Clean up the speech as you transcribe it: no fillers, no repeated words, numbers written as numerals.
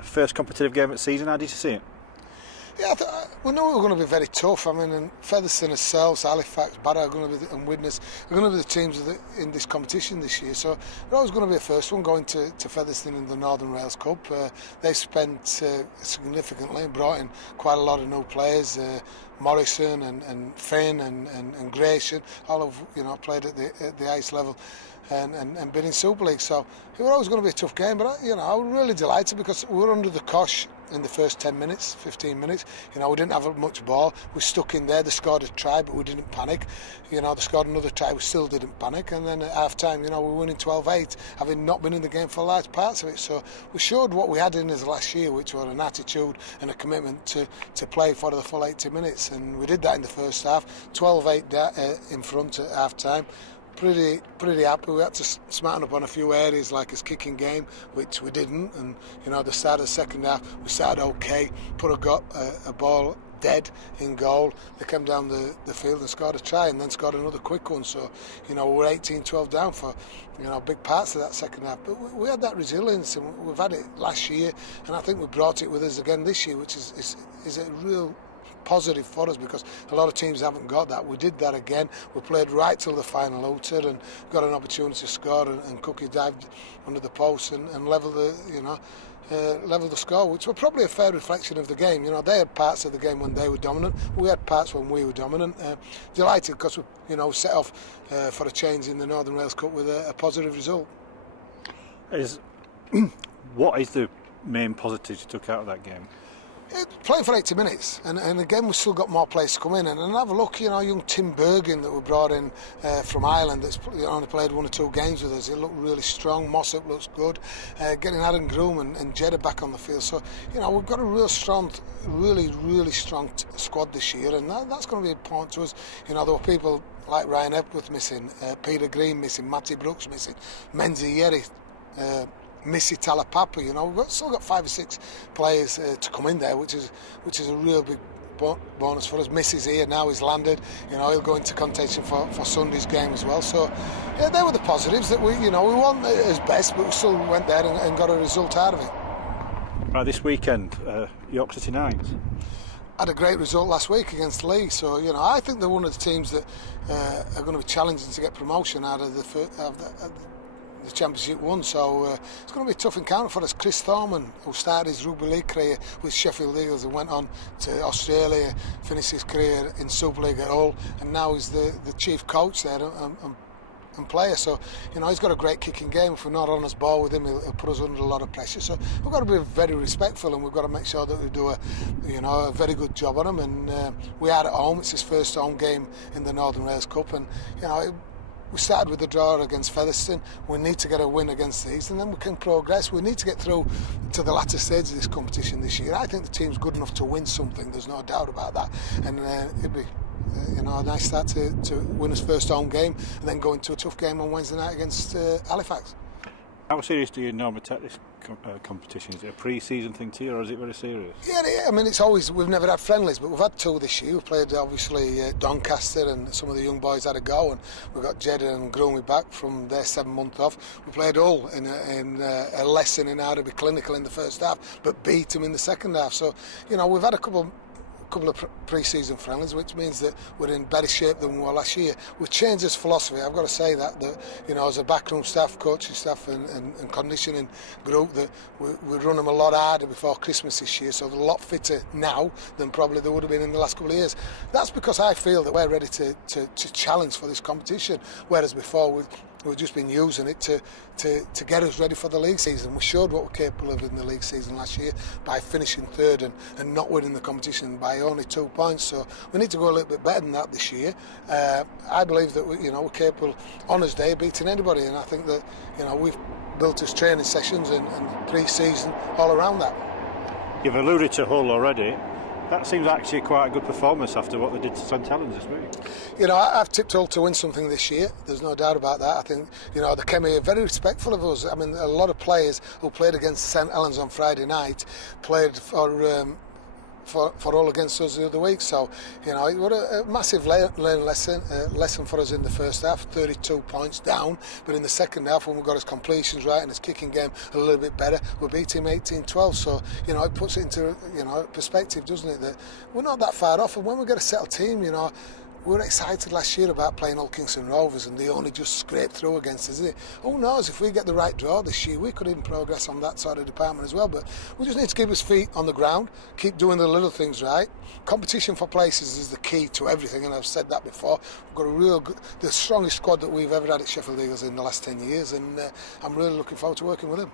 First competitive game of the season, how did you see it? Yeah, we knew we were going to be very tough. I mean, and Featherstone itself, Halifax, Barra are going to be, and Widnes are going to be the teams in this competition this year. So we're always going to be a first one going to Featherstone in the Northern Wales Cup. They spent significantly and brought in quite a lot of new players. Morrison and Finn and Grayson, all of played at the highest level and been in Super League. So it was always going to be a tough game. But I was really delighted because we were under the cosh in the first 10 minutes, 15 minutes. We didn't have much ball. We stuck in there. They scored a try, but we didn't panic. They scored another try. We still didn't panic. And then at half time, we were winning 12-8, having not been in the game for large parts of it. So we showed what we had in us last year, which was an attitude and a commitment to play for the full 80 minutes. And we did that in the first half. 12-8 in front at half time. Pretty happy. We had to smarten up on a few areas like his kicking game, which we didn't. And the start of the second half, we started okay. Put a ball dead in goal. They came down the field and scored a try, and then scored another quick one. So we were 18-12 down for big parts of that second half. But we had that resilience, and we've had it last year, and I think we brought it with us again this year, which is a real positive for us because a lot of teams haven't got that. We did that again. We played right till the final outer and got an opportunity to score, and Cookie dived under the post and levelled the score, which were probably a fair reflection of the game. They had parts of the game when they were dominant. We had parts when we were dominant. Delighted because we set off for a change in the Northern Wales Cup with a positive result. What is the main positive you took out of that game? Playing for 80 minutes, and again we've still got more players to come in and have a look. Young Tim Bergen that we brought in from Ireland that's only played 1 or 2 games with us. He looked really strong. Mossop looks good. Getting Aaron Groom and Jeddah back on the field. So we've got a real strong, really strong squad this year, and that's going to be important to us. There were people like Ryan Epworth missing, Peter Green missing, Matty Brooks missing, Menzi Yeri. Missy Talapapa, we've still got 5 or 6 players to come in there, which is a real big bonus for us. Missy's here now, he's landed. He'll go into contention for Sunday's game as well. So yeah, they were the positives that we weren't as best, but we still went there and got a result out of it. Right, this weekend, York City Nines had a great result last week against Lee, so I think they're one of the teams that are going to be challenging to get promotion out of the Championship 1, so it's going to be a tough encounter for us. Chris Thorman, who started his rugby league career with Sheffield Eagles and went on to Australia, finished his career in Super League at Hull, and now he's the chief coach there and player. So he's got a great kicking game. If we're not on his ball with him, he'll put us under a lot of pressure. So we've got to be very respectful, and we've got to make sure that we do a very good job on him. And we are at home. It's his first home game in the Northern Wales Cup, and we started with a draw against Featherstone. We need to get a win against these, and then we can progress. We need to get through to the latter stage of this competition this year. I think the team's good enough to win something. There's no doubt about that. And it'd be a nice start to win his first home game, and then go into a tough game on Wednesday night against Halifax. How serious do you normally take this competition? Is it a pre-season thing to you, or is it very serious? Yeah, I mean, it's always, we've never had friendlies, but we've had 2 this year. We played obviously Doncaster, and some of the young boys had a go, and we got Jeddah and Groomy back from their 7-month off. We played Hull in a lesson in how to be clinical in the first half, but beat them in the second half. So we've had a couple of pre-season friendlies, which means that we're in better shape than we were last year. We've changed this philosophy. I've got to say that as a backroom staff, coaching staff and conditioning group, that we run them a lot harder before Christmas this year, so they're a lot fitter now than probably they would have been in the last couple of years. That's because I feel that we're ready to challenge for this competition, whereas before we've just been using it to get us ready for the league season. We showed what we're capable of in the league season last year by finishing 3rd and not winning the competition by only 2 points. So we need to go a little bit better than that this year. I believe that we're capable on his day of beating anybody, and I think that we've built his training sessions and pre-season all around that. You've alluded to Hull already. That seems actually quite a good performance after what they did to St Helens this week. I've tipped Hull to win something this year. There's no doubt about that. I think, they came here very respectful of us. I mean, a lot of players who played against St Helens on Friday night played for for all against us the other week. So, you know, it was a massive learning lesson for us in the first half. 32 points down, but in the second half, when we got his completions right and his kicking game a little bit better, we beat him 18-12. So, you know, it puts it into, you know, perspective, doesn't it, that we're not that far off. And when we get a settled team, you know, we were excited last year about playing Hull Kingston Rovers, and they only just scraped through against us, isn't it? Who knows, if we get the right draw this year, we could even progress on that sort of department as well. But we just need to keep his feet on the ground, keep doing the little things right. Competition for places is the key to everything, and I've said that before. We've got a real good, the strongest squad that we've ever had at Sheffield Eagles in the last 10 years, and I'm really looking forward to working with him.